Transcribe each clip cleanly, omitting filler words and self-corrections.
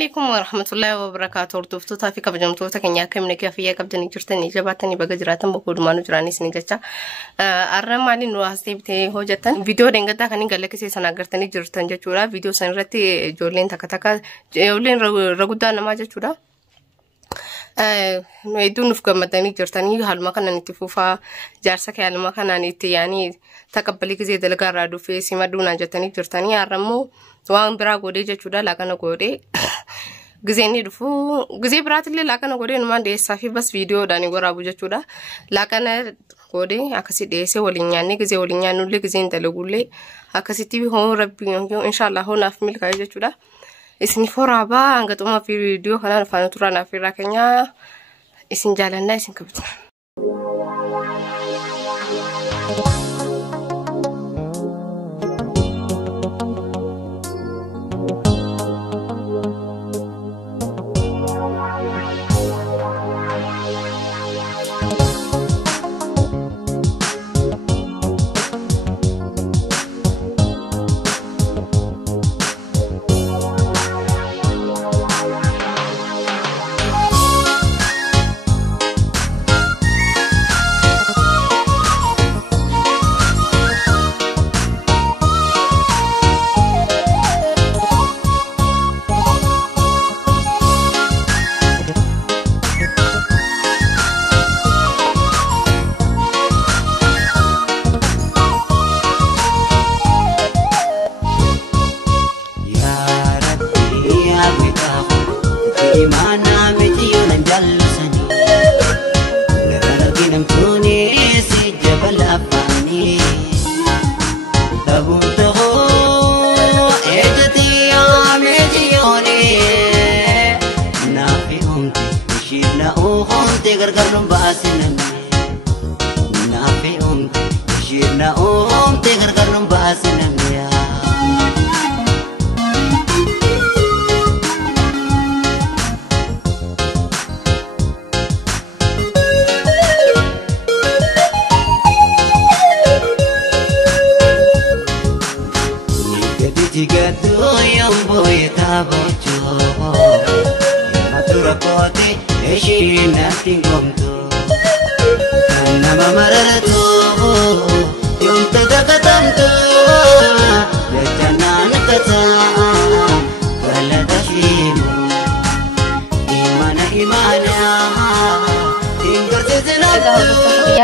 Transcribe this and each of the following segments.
عليكم ورحمة الله وبركاته. ورتوفتوتا في كبجمتوتا كنيا كمنا كيفية كبجني جرتني جباتني بجراتن بقول ما نجراني سنجتا أرم علي نواسي بتي هو جتن فيديو رنجتا كني قال لك سيسنا جرتني جرتن جتورا فيديو سنرتي جولين تكتكا جولين رغودا نما جتورا نيدو نفكر مدني جرتني هالما كنا نتفوفا جارسك هالما كنا نت يعني تقبلي كزي دلقا رادو في سيما دونا جتني جرتني أرمو وان برا غودي جتورا لكنا غودي غزيني دفو غزي برات اللي لكنا غودي نمان دي سافي بس فيديو داني غورا بو جتورا لكنا غودي أكسي ديسي ولينياني غزي ولينيانو لي غزين دلقولي أكسي تيبي هون ربي يوم إن شاء الله هون أفمل كاي جتورا اسمي فرابا انقطع ما في فيديو خلينا فانتورانا في راكنيا اسم جالنا اسم كبتنا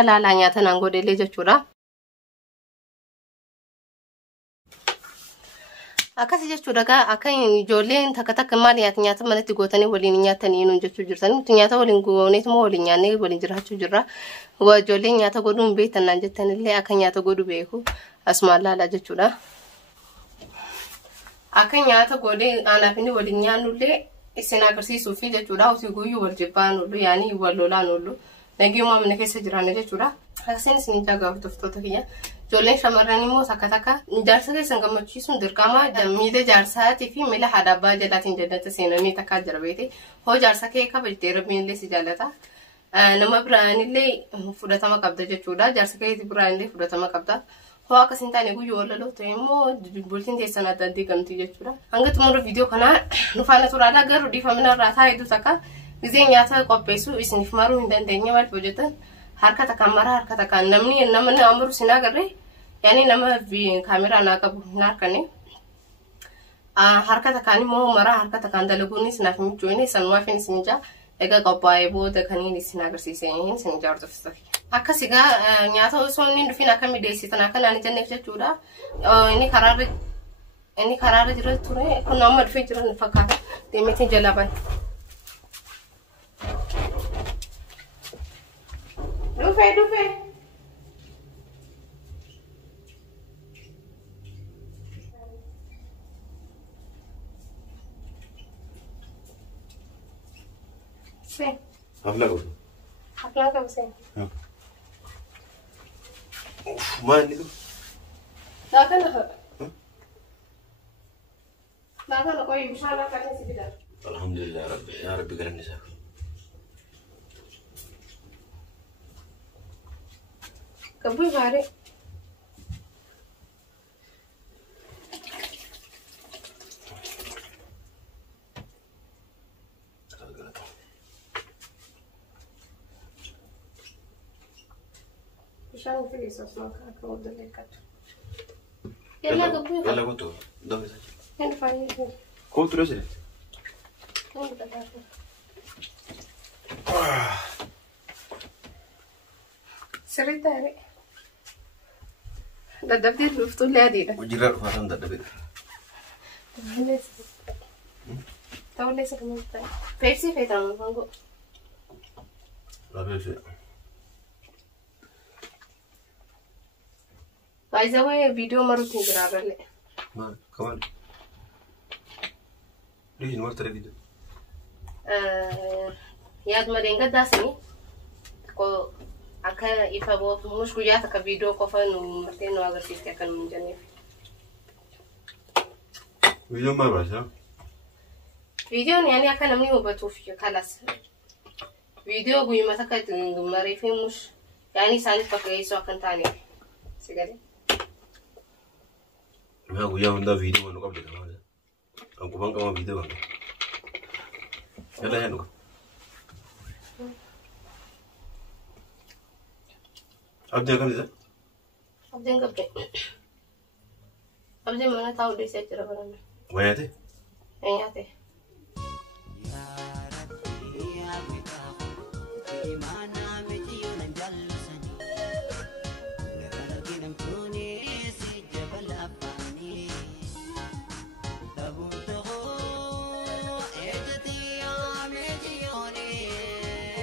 لا لا نياتا نانغو دي ليجا چورا akasi jechuudha akka ijoolleen takka maaliyaati nyaata manatti gootanii waliin nyaatanii nuun jechuu jirtanii nyaata waliin gooneet moo waliin nyaannee waliin jiraachuu jirra ijoolleen nyaata godhuun beektan jettanillee akka nyaata godhu beeku asmaan laala jechuudha akka nyaata godhee anaaf inni waliin nyaannullee isin agarsiisuu fi jechuudha osoo guyyuu wal jibbaanullu yaani wal lolaanullu nagiyuma mana keessa jiraanne jechuudha akkasiin isin jagaaftoftota kiyya ijoolleen shamarran immoo takka jaarsa keessan gammachiisuun dirqama miila jaarsaatii fi miila haadha abbaa jalaatiin jannata seenanii takka jira beete hoo jaarsa kee kabajtee rabbiin illee si jaalata nama biraanillee fudhatama qabda jechuudha jaarsa kee biraanillee fudhatama qabda hoo akkasiin taane guyyuu wallaloo ta'e immoo bultiin teessan adda addii gamtii jechuudha hanga xumura viidiyoo kanaa nufaana turaadhaa garuu dhiifamina irraa taa'eetu takka gizee nyaata qopheessu isiniif maruu hin dandeenye maal hojjetan harka takkaan mara harka takkaan namni amuru sin agarre yani nama kaameraa naa qabu hin harkane harka takkaan immoo mara harka takkaan dalaguun isinaaf mijoone sanumaaf isin jaa egaa qophaa'ee booda kaniin isin agarsiisee isin jaartofsa akkasigaa nyaata osoo inni dhufin akka mideessitan akka naan jenneef jechuudha inni karaarra jira ture kun amma dhufee jiran fakkaata deemeetiin jalaaban Dufe. Sí. Habla con. Habla con usted. ما نيجو. لا كنا. لا كنا كوي مش أنا كاتين سبيدا. الحمد لله يا ربي قرن نساك. كبوي باري. Siamo felici, sono cacao delle cacce. Yalla gabbu. Yalla goto. Dove sei? Non fai. Contro sei? Non da cacao. Seritare. Da davvero lufto le adire. Ujira faran da dabe. Tawle se come stai. Pepsi fetano mango. La Pepsi. By the way, video maruti grabale. Ma, come? Lì non altre video. Yaad madenga dasni. Ko aka ifa bo mush guyata ka video ko fa no martino agartiste kan munjani. Video ma basa. Video ni yani aka namni ubatu fi kalas. Video guyi mataka mari fi mush yani sani pakaiso akan tani. Sigale. Ma guya onda video no kabla kama. Ang kubang kama video bang. Yalla yanu. Abdi kam disa? Abdi ngabde. Abdi mana tahu desa cara barang. Wayate? Ayate.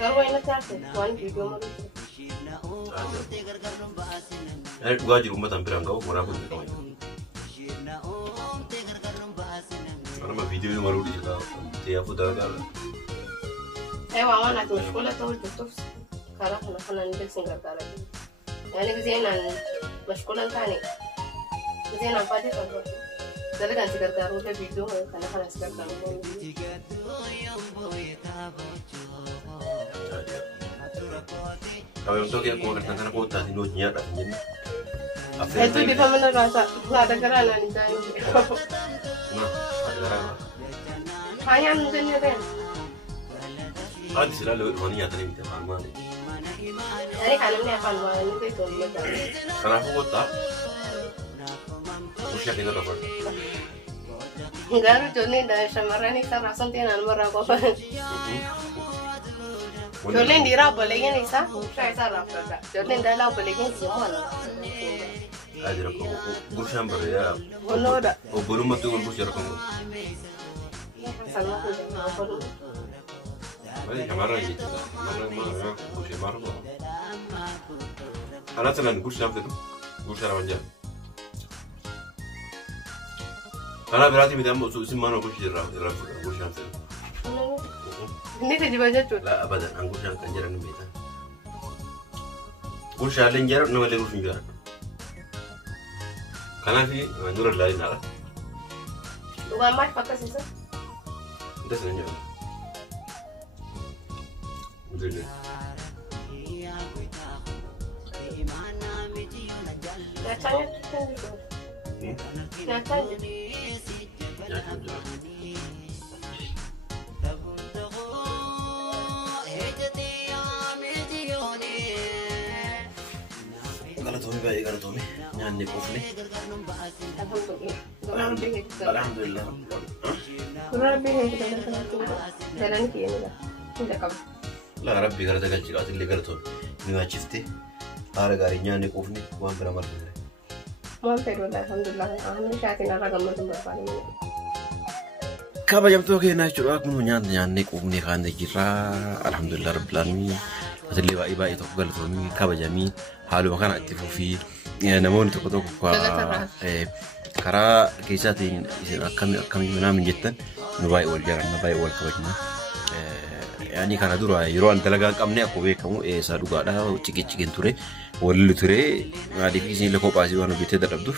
Kalau ini cakap, tuan video malu. Ada dua di rumah tampil angkau, mana pun kita main. Karena mah video yang malu di kita, dia foto kalau. Wawan nanti sekolah tahu betul. Kalau kena ni singgah kalau. Yani kezianan sekolah tani. Kezianan apa dia kalau. Jadi kan singgah kalau dia video, kena singgah kalau. Kalau yang tu dia kau kata kena kota di notnya dah jenis. Itu di mana rasa nggak ada kerana ni dah. Nah, ada kerana. Hanya mungkin kan. Ada selalu mana yang tadi minta farman. Jadi kalau ni apa luar ni tu itu macam. Karena aku kota, usia kita dapat. Enggak Joni dah semarang ni kan rasa tiada nama aku. Jolin dira boleh ni sah, saya sarap saja. Jolin dah lau boleh ni semua. Ajar aku, bukan beria. Bono dah. Oh, belum mati aku bukan aku. Sama aku dah. Bono. Baik, kemarin gitu. Mana bukan marah. Anak senang bukan apa tu? Bukan apa aja. Karena berarti kita mau susun mana bukan bukan apa. Ini tu juga jatuh. Lah, abadan. Anggur yang kanjaran ni kita. Bukan lenjar, nama lelur juga. Karena sih manjur lain lah. Dua mat pakai sisa. Dah senang. Udah ni. Nacanya tu juga. Nacanya. Ya, sudah. Kalau Tommy, nyanyi kofni. Alhamdulillah. Kurang lebih kita jalan kiri lah. Tidak kau. Lah, Rabbi kalau tak cakap tu legar tu, ni wajib ti. Hari hari nyanyi kofni, bukan beramar tu. Mohon perlu alhamdulillah. Amin syaitan arah gambar tu berpaling. Kaba jam tu ke nak curah aku nyanyi kofni kan dikira. Alhamdulillah Rabbil alamin. Asli iba itu kalau tu ni kaba jami. Halu makan aktif fi. Namun itu kotor karena kisah ini kami menamin jatan nubai wal jaran nubai wal kabajna. Yani karena dulu iron telaga kami aku kamu sadu gak ada cikit ture wal ture ngadi kisah lekop pasi wanu bete dapat tu.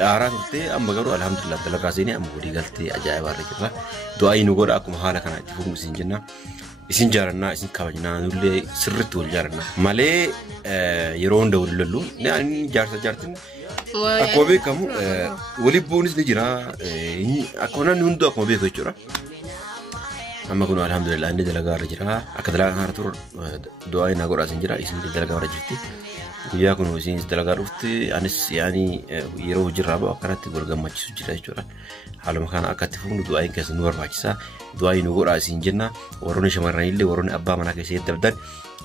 Arah tu ambagaru alhamdulillah telaga sini ambu digalti aja awal kita. Doa ini gor aku mahala karena itu musim jenah. Isin jarana isin kabajna nulle sirritu jarana male yeronda ullu ne ani jartin akobe kamu wali bonus ni jira akona nundu akobe ko chura أما كنا الحمد لله عندي دلقة رجرها أكدلا هارتور دعاء نقول أسنج جرا اسم دلقة رجرتي وياكم وسين دلقة رفتي أنس يعني يروح جرابا وكانت تقول جمع تسجل جرا حاله مكان أكتفون دعاء كاس نور باجسا دعاء نقول أسنجنا وروني شمرنا اللي وروني أبا منا كسيد تبدل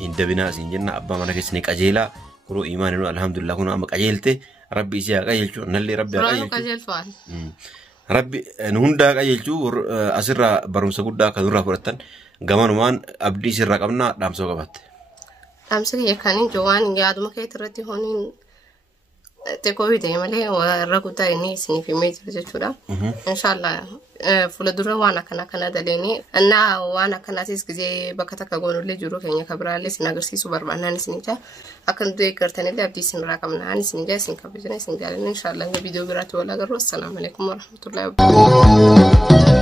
إن دبنا أسنجنا أبا منا كسنيك أجيلا كرو إيماننا الحمد لله كنا أمك أجيلته ربي سيا أجيل شو نللي ربي أجيل ربي نهوندا كايلچو اسرا برمسا غودا كدورا فرتن غمانومان ابدي سرا قبنا دامسو قبات دامسو يكانين جوان يادما كيترتي هونين تكوي ديمالي ورغودا اني سني في ميجر جچودا ان شاء الله فلدورا وانا كنا دليني انا وانا كنا سيس كزي بكتا كغونو لي جورو كينيا كبرالي سنغرسي سوبر بانان سنيجا اكن دي كرتني دي ابدي سن راقمنا اني سنيجا سن كبجنا سنجال ان شاء الله فيديو برات ولا غير. السلام عليكم ورحمه الله وبركاته.